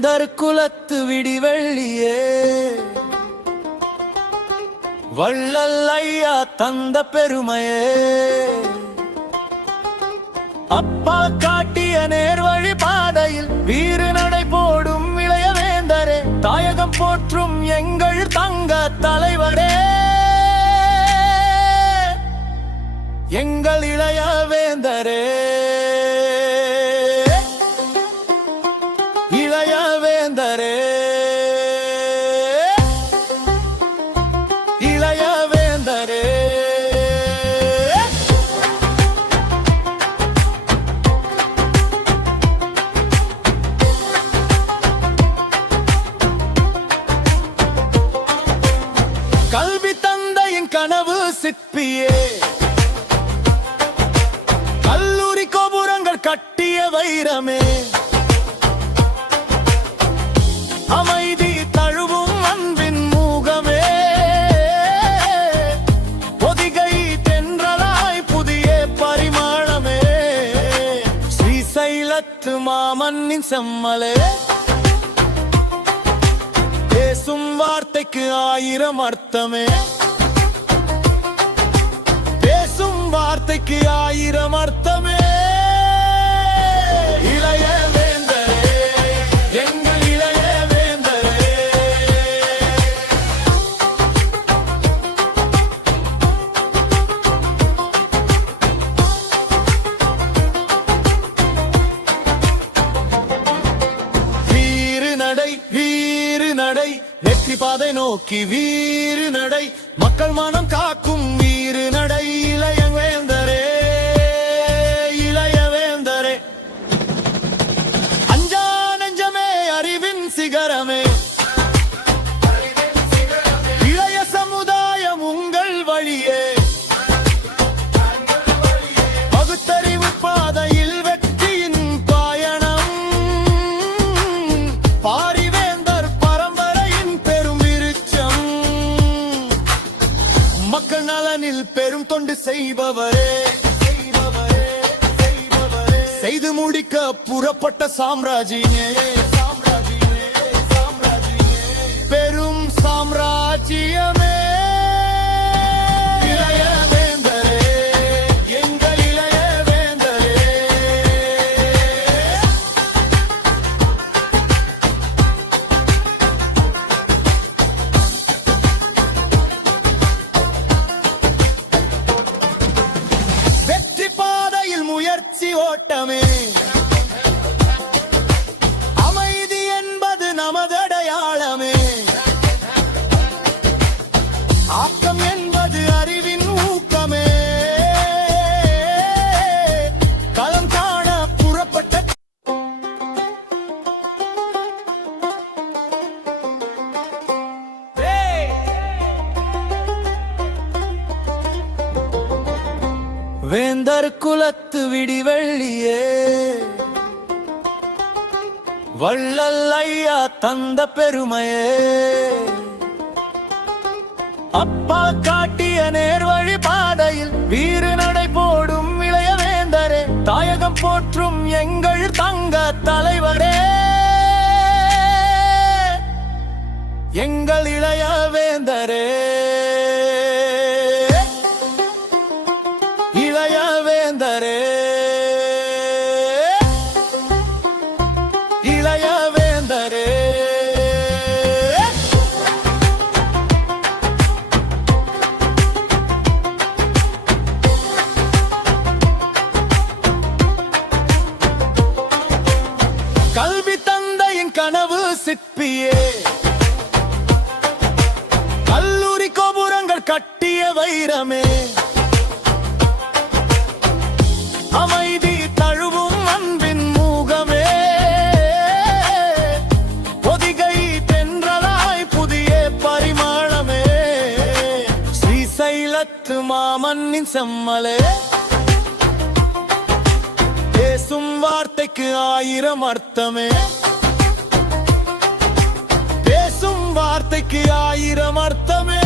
வேந்தர் குலத்து விடிவெள்ளியே வள்ளல் ஐயா தந்த பெருமையே அப்பா காட்டிய நேர்வழி பாதையில் வீறு நடை போடும் இளைய வேந்தரே தாயகம் போற்றும் எங்கள் தங்க தலைவரே எங்கள் இளைய வேந்தரே இளைய வேந்தரே இளைய வேந்தரே கல்வி தந்தையின் கனவு சிற்பியே கல்லூரி கோபுரங்கள் கட்டிய வைரமே அமைதி தழுவும் அன்பின் மூகமே பொதிகை தென்றலாய் புதிய பரிமாணமே ஸ்ரீசைலத்து மாமன்னின் செம்மலே பேசும் வார்த்தைக்கு 1000 அர்த்தமே பேசும் வார்த்தைக்கு 1000 அர்த்தமே இளைய வேந்தரே எங்கள் இளைய வேந்தரே வீறு நடை வெற்றி பாதை நோக்கி வீறு நடை மக்கள் மனம் காக்கும் வீறு நடை இளைய வேந்தரே இளைய வேந்தரே அஞ்சா நெஞ்சமே அறிவின் சிகரமே இளைய சமுதாயம் உங்கள் வழியே பகுத்தறிவு பாதையில் வெற்றியின் பயணம் பாரிவேந்தர் பரம்பரையின் பெரும் விருட்சம் மக்கள் நலனில் பெரும் தொண்டு செய்பவரே செய்து முடிக்க புறப்பட்ட சாம்ராஜ்யே பெரும் சாம்ராஜ்யமே இளைய வேந்தரே எங்கள் இளைய வேந்தரே வெற்றி பாதையில் முயற்சி ஓட்டமே அமைதி என்பது நமது அடையாளமே ஆக்கம் என்பது அறிவின் ஊக்கமே களம் காண புறப்பட்ட வேந்தர் குலத்து விடிவெள்ளியே வள்ளல் ஐயா தந்த பெருமையே அப்பா காட்டிய நேர்வழி பாதையில் வீறு நடை போடும் இளைய வேந்தரே தாயகம் போற்றும் எங்கள் தங்க தலைவரே எங்கள் இளைய வேந்தரே இளைய வேந்தரே இளைய வேந்தரே கல்வி தந்தையின் கனவு சிற்பியே கல்லூரி கோபுரங்கள் கட்டிய வைரமே அமைதி தழுவும் அன்பின் மூகமே பொதிகை தென்றலாய் புதிய பரிமாணமே ஸ்ரீசைலத்து மாமன்னின் செம்மலே பேசும் வார்த்தைக்கு 1000 அர்த்தமே பேசும் வார்த்தைக்கு 1000 அர்த்தமே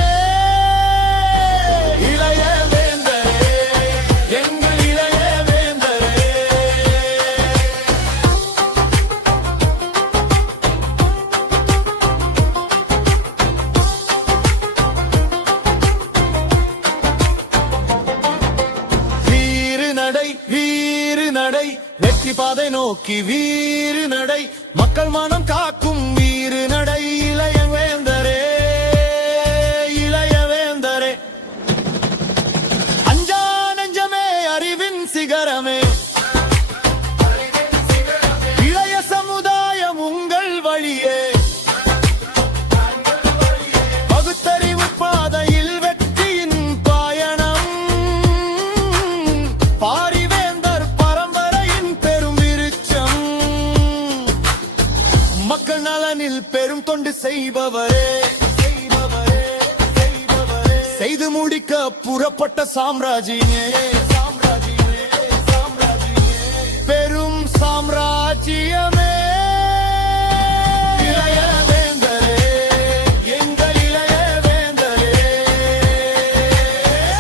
இளைய வேந்தரே எங்கள் இளைய வேந்தரே பாதை நோக்கி வீறு நடை, மக்கள் மனம் காக்கும் வீறு நடை. இளைய வேந்தரே, இளைய வேந்தரே, அஞ்சா நெஞ்சமே அறிவின் சிகரமே, இளைய சமுதாயம் உங்கள் வழியே, பகுத்தறிவு பாதையில் வெற்றியின் பயணம். பாரிவேந்தர் பரம்பரையின் பெரும் விருட்சம், மக்கள் நலனில் பெரும் தொண்டு செய்பவரே, செய்பவரே, செய்பவரே, செய்து முடிக்க புறப்பட்ட சாம்ராஜ்யமே, சாம்ராஜ்யமே, சாம்ராஜ்யமே, பெரும் சாம்ராஜ்யம்.